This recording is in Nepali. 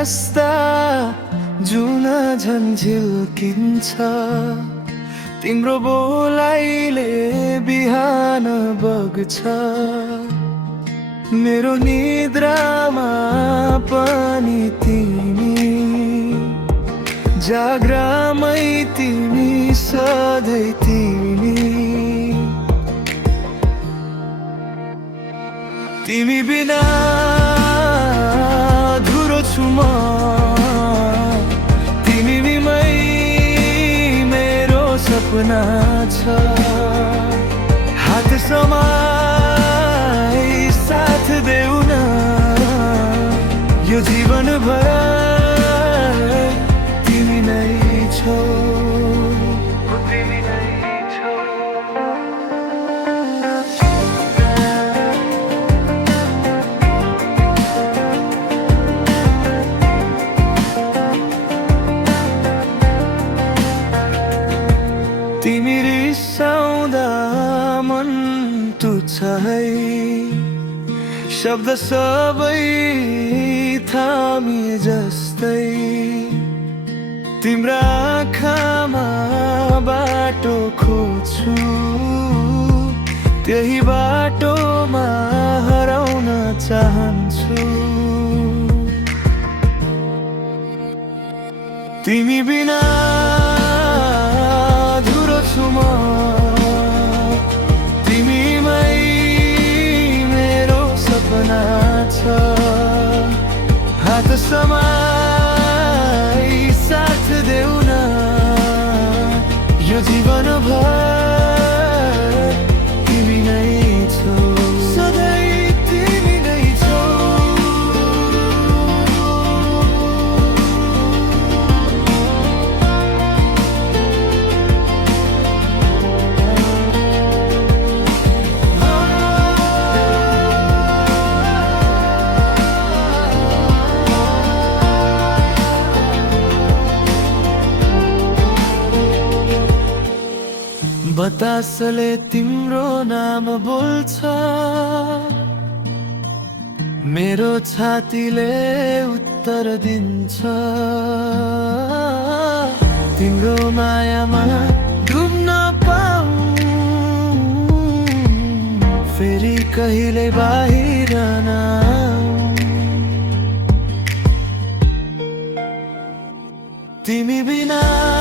जस्ता जुन झन्झिल्किन्छ तिम्रो बोलाइले बिहान बग्छ मेरो निद्रामा पनि तिमी जाग्रामै तिमी सधैँ तिमी बिना अधुरो छु म तिमी बिमै मेरो सपना छ हात समाई साथ देऊ न यो जीवन भर तिमी नै छौ तिमी नै छौ तिमी रिसाउँदा मन तुच्छ है शब्द सबै थामिए जस्तै तिम्रा आँखामा बाटो खोज्छु त्यही बाटोमा हराउन चाहन्छु तिमी बिना तिमीमै मेरो सपना छ हात समाई साथ देऊ न यो जीवन भर तिमी नै छौ सधैँ तिमी नै छौ बतासले तिम्रो नाम बोल्छ मेरो छातीले उत्तर दिन्छ तिम्रो मायामा डुब्न पाऊ फेरि कहिले बाहिर नआऊ तिमी बिना